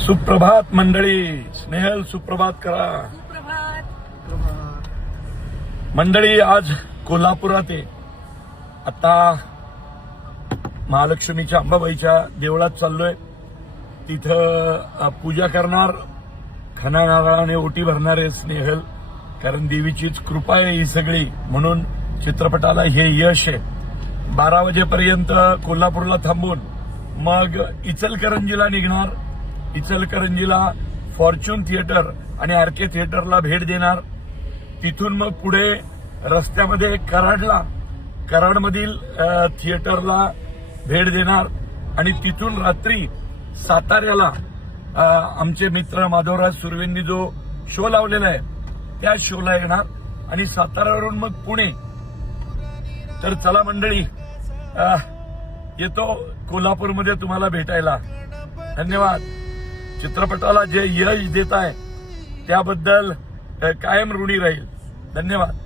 सुप्रभात मंडळी. स्नेहल सुप्रभात करा. मंडळी आज कोल्हापुरात आहे. आता महालक्ष्मीच्या अंबाबाईच्या देवळात चाललोय. तिथं पूजा करणार, खणा नारळाने ओटी भरणार आहे स्नेहल. कारण देवीचीच कृपा आहे ही सगळी, म्हणून चित्रपटाला हे यश आहे. 12 वाजेपर्यंत कोल्हापूरला थांबून मग इचलकरंजीला निघणार. इचलकरंजीला फॉर्च्यून थिएटर आणि आरके थिएटरला भेट देणार. तिथून मग पुढे रस्त्यामध्ये कराडमधील थिएटरला भेट देणार आणि तिथून रात्री साताऱ्याला आमचे मित्र माधवराज सुर्वेंनी जो शो लावलेला आहे त्या शोला येणार आणि साताऱ्यावरून मग पुणे. तर चला मंडळी, येतो कोल्हापूरमध्ये तुम्हाला भेटायला. धन्यवाद. चित्रपटाला जे यश देत आहे त्याबद्दल कायम ऋणी राहील. धन्यवाद.